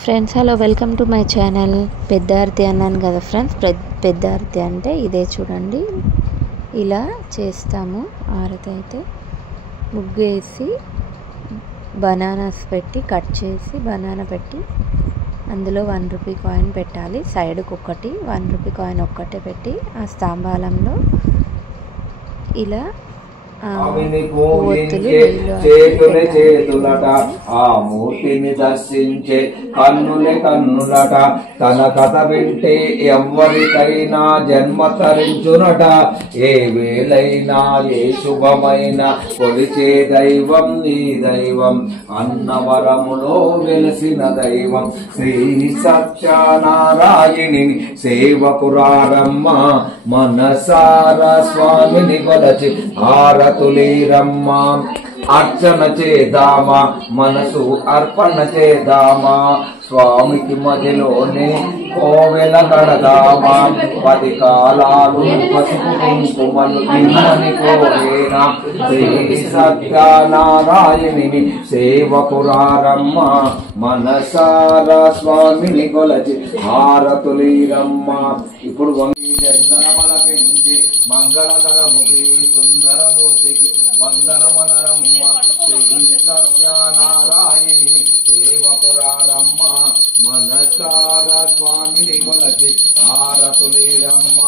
Friends hello welcome to my channel. పెద్ద ఆరతి అన్నాను కదా ఫ్రెండ్స్. పెద్ద ఆరతి అంటే ఇదే చూడండి, ఇలా చేస్తాము. ఆరతి అయితే ముగ్గు వేసి బనానాస్ పెట్టి కట్ చేసి బనానా పెట్టి అందులో 1 రూపీ కాయిన్ పెట్టాలి. సైడ్కి ఒకటి 1 రూపీ కాయిన్ ఒక్కటే పెట్టి ఆ స్తంభాలంలో ఇలా చేతులే చేతులట ఆ మూర్తిని దర్శించే కన్నులే కన్నులట. తన కథ వింటే ఎవ్వరికైనా జన్మ తరించునట. ఏ వేళైనా ఏ శుభమైన కొలిచే దైవం నీ దైవం. అన్నవరములో వెలసిన దైవం శ్రీ సత్యనారాయణి సేవకురారమ్మ. మనసారా స్వామిని కొలచి హారతులీరమ్మా. అర్చన చేద్దామా, మనసు అర్పణ చేద్దామా. స్వామికి మధ్యలోనే కోవెల కడదామా. 10 కాలాలు పసుపు కుంకుమలు తిమ్మని కోరేనా. శ్రీ సత్యనారాయణిని సేవకురారమ్మ. మనసారా స్వామిని కొలచి హారతులీరమ్మ. ఇప్పుడు చందనమలకించి మంగళకరముఖి సుందరమూర్తికి వందనమనరమ్మ. శ్రీ సత్యనారాయణి సేవకురారమ్మ. మనసార స్వామిని కొలచి హారతులీరమ్మ.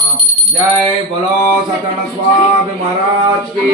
జై బలో సతన స్వామి మహారాజ్ కి.